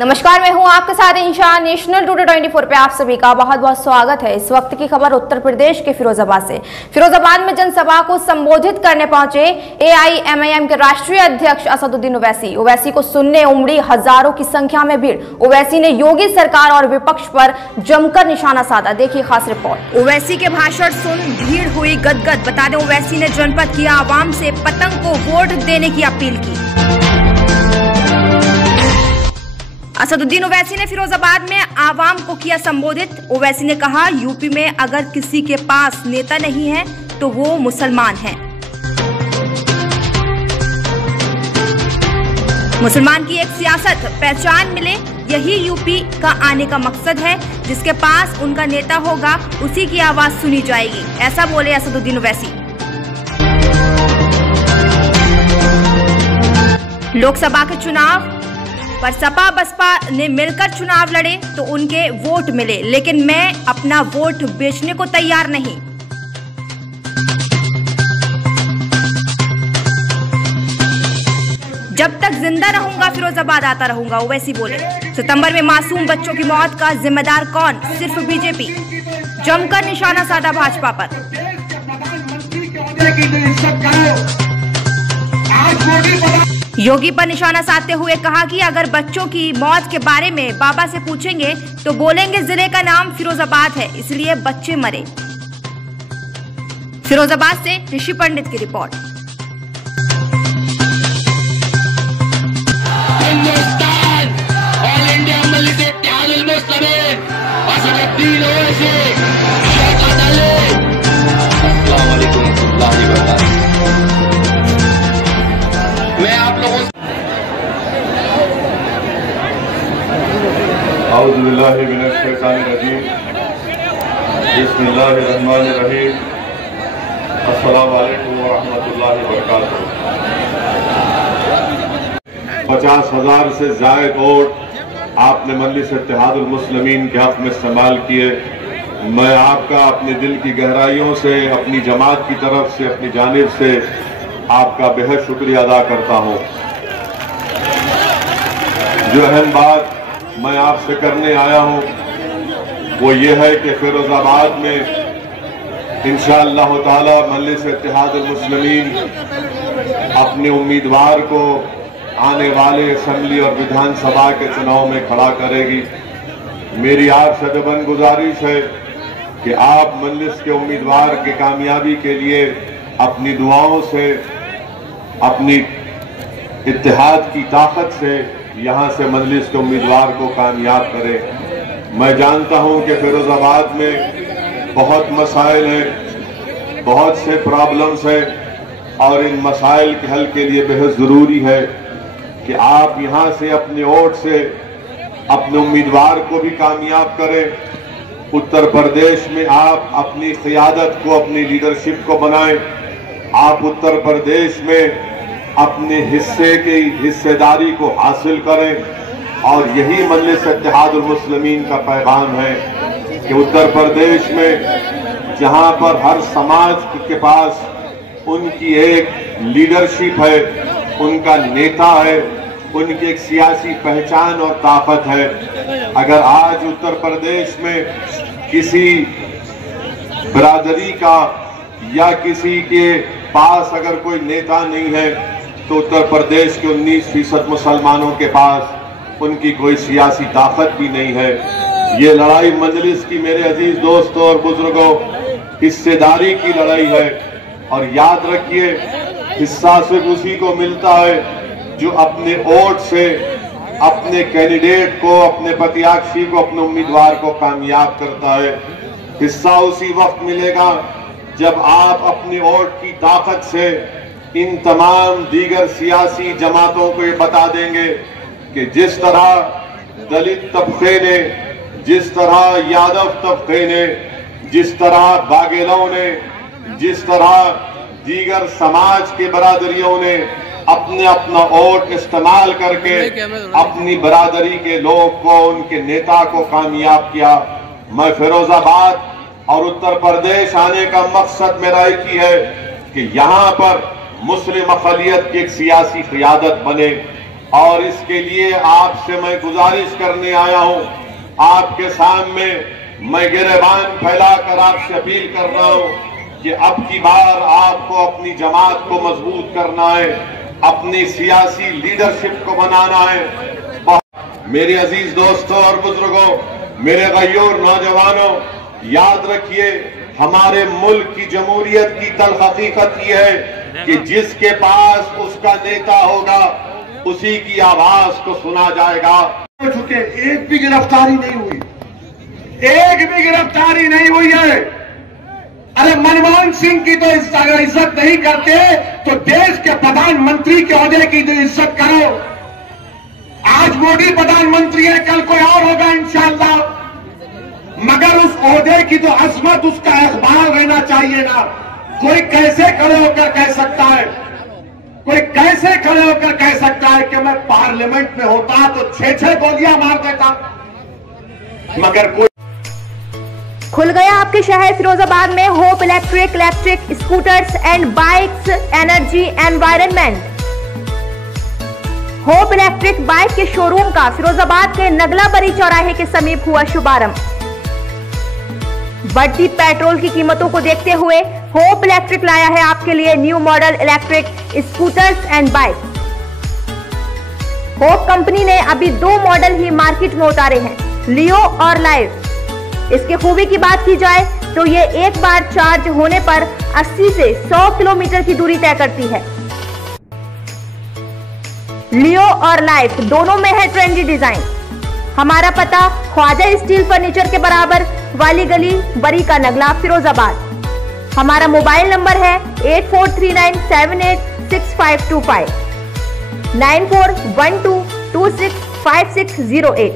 नमस्कार, मैं हूं आपके साथ इंशा। नेशनल टुडे 24 पे आप सभी का बहुत बहुत स्वागत है। इस वक्त की खबर उत्तर प्रदेश के फिरोजाबाद से। फिरोजाबाद में जनसभा को संबोधित करने पहुंचे AIMIM के राष्ट्रीय अध्यक्ष असदुद्दीन ओवैसी को सुनने उमड़ी हजारों की संख्या में भीड़। ओवैसी ने योगी सरकार और विपक्ष पर जमकर निशाना साधा। देखिए खास रिपोर्ट। ओवैसी के भाषण सुन भीड़ हुई गदगद। बता दें, ओवैसी ने जनपद की आवाम से पतंग को वोट देने की अपील की। असदुद्दीन ओवैसी ने फिरोजाबाद में आवाम को किया संबोधित। ओवैसी ने कहा, यूपी में अगर किसी के पास नेता नहीं है तो वो मुसलमान है। मुसलमान की एक सियासत पहचान मिले, यही यूपी का आने का मकसद है। जिसके पास उनका नेता होगा उसी की आवाज सुनी जाएगी, ऐसा बोले असदुद्दीन ओवैसी। लोकसभा के चुनाव पर सपा बसपा ने मिलकर चुनाव लड़े तो उनके वोट मिले, लेकिन मैं अपना वोट बेचने को तैयार नहीं। जब तक जिंदा रहूंगा फिरोजाबाद आता रहूंगा, ओवैसी बोले। सितंबर में मासूम बच्चों की मौत का जिम्मेदार कौन? सिर्फ बीजेपी। जमकर निशाना साधा भाजपा पर। योगी पर निशाना साधते हुए कहा कि अगर बच्चों की मौत के बारे में बाबा से पूछेंगे तो बोलेंगे जिले का नाम फिरोजाबाद है, इसलिए बच्चे मरे। फिरोजाबाद से ऋषि पंडित की रिपोर्ट। औज़ुबिल्लाहि मिनश शैतानिर रजीम। बिस्मिल्लाहिर्रहमानिर्रहीम। अस्सलामु अलैकुम व रहमतुल्लाहि व बरकातुहू। 50,000 से ज़ायद वोट आपने मजलिस इत्तेहादुल मुस्लिमीन के हक़ में इस्तेमाल किए। मैं आपका अपने दिल की गहराइयों से, अपनी जमात की तरफ से, अपनी जानिब से आपका बेहद शुक्रिया अदा करता हूँ। जो अहम बात मैं आपसे करने आया हूं वो ये है कि फिरोजाबाद में इंशाअल्लाह ताला मजलिस इत्तेहादुल मुस्लिमीन अपने उम्मीदवार को आने वाले असेंबली और विधानसभा के चुनाव में खड़ा करेगी। मेरी आपसे अदबन गुजारिश है कि आप मजलिस के उम्मीदवार की कामयाबी के लिए अपनी दुआओं से, अपनी इत्तेहाद की ताकत से यहां से मजलिस के उम्मीदवार को कामयाब करें। मैं जानता हूं कि फिरोजाबाद में बहुत मसाइल हैं, बहुत से प्रॉब्लम्स हैं और इन मसाइल के हल के लिए बेहद ज़रूरी है कि आप यहां से अपने वोट से अपने उम्मीदवार को भी कामयाब करें। उत्तर प्रदेश में आप अपनी क़ियादत को, अपनी लीडरशिप को बनाएं। आप उत्तर प्रदेश में अपने हिस्से की हिस्सेदारी को हासिल करें और यही मजलिस इत्तेहादुल मुस्लिमीन का पैगाम है कि उत्तर प्रदेश में जहां पर हर समाज के पास उनकी एक लीडरशिप है, उनका नेता है, उनकी एक सियासी पहचान और ताकत है। अगर आज उत्तर प्रदेश में किसी बिरादरी का या किसी के पास अगर कोई नेता नहीं है तो उत्तर प्रदेश के 19% मुसलमानों के पास उनकी कोई सियासी ताकत भी नहीं है। ये लड़ाई मजलिस की, मेरे अजीज दोस्तों और बुजुर्गों, हिस्सेदारी की लड़ाई है। और याद रखिए, हिस्सा सिर्फ उसी को मिलता है जो अपने वोट से अपने कैंडिडेट को, अपने प्रत्याशी को, अपने उम्मीदवार को कामयाब करता है। हिस्सा उसी वक्त मिलेगा जब आप अपने वोट की ताकत से इन तमाम दीगर सियासी जमातों को ये बता देंगे कि जिस तरह दलित तबके ने, जिस तरह यादव तबके ने, जिस तरह बाघेलों ने, जिस तरह दीगर समाज के बरादरियों ने अपने अपना वोट इस्तेमाल करके अपनी बरादरी के लोग को, उनके नेता को कामयाब किया। मैं फिरोजाबाद और उत्तर प्रदेश आने का मकसद मेरा एक ही है कि यहाँ पर मुस्लिम अक़लियत की एक सियासी क़ियादत बने, और इसके लिए आपसे मैं गुजारिश करने आया हूं। आपके सामने मैं गिरेबान फैलाकर आपसे अपील कर रहा हूं कि अब की बार आपको अपनी जमात को मजबूत करना है, अपनी सियासी लीडरशिप को बनाना है। मेरे अजीज दोस्तों और बुजुर्गों, मेरे गयूर नौजवानों, याद रखिए हमारे मुल्क की जमहूरियत की तल्ख हकीकत यह है कि जिसके पास उसका नेता होगा उसी की आवाज को सुना जाएगा। चुके एक भी गिरफ्तारी नहीं हुई, एक भी गिरफ्तारी नहीं हुई है। अरे मनमोहन सिंह की तो अगर इज्जत नहीं करते तो देश के प्रधानमंत्री के ओहदे की तो इज्जत करो। आज मोदी प्रधानमंत्री है, कल कोई और होगा इंशाअल्लाह, मगर उस ओहदे की तो अजमत, उसका इकबाल रहना चाहिए ना। कोई कैसे खड़े होकर कह सकता है, कोई कैसे खड़े होकर कह सकता है कि मैं पार्लियामेंट में होता तो 6-6 गोलियां मार देता, मगर कोई। खुल गया आपके शहर फिरोजाबाद में hope electric scooters and bikes energy environment. Hope electric bike के शोरूम का फिरोजाबाद के नगला बरी चौराहे के समीप हुआ शुभारंभ। बढ़ती पेट्रोल की कीमतों को देखते हुए होप इलेक्ट्रिक लाया है आपके लिए new model electric scooters and bike. Hope company ने अभी 2 मॉडल ही मार्केट में उतारे हैं, लियो और लाइव। इसके खूबी की बात की जाए तो ये एक बार चार्ज होने पर 80 से 100 किलोमीटर की दूरी तय करती है। लियो और लाइफ दोनों में है ट्रेंडी डिजाइन। हमारा पता ख्वाजा स्टील फर्नीचर के बराबर वाली गली, बरी का नगला, फिरोजाबाद। हमारा मोबाइल नंबर है 8439786525 9412265608।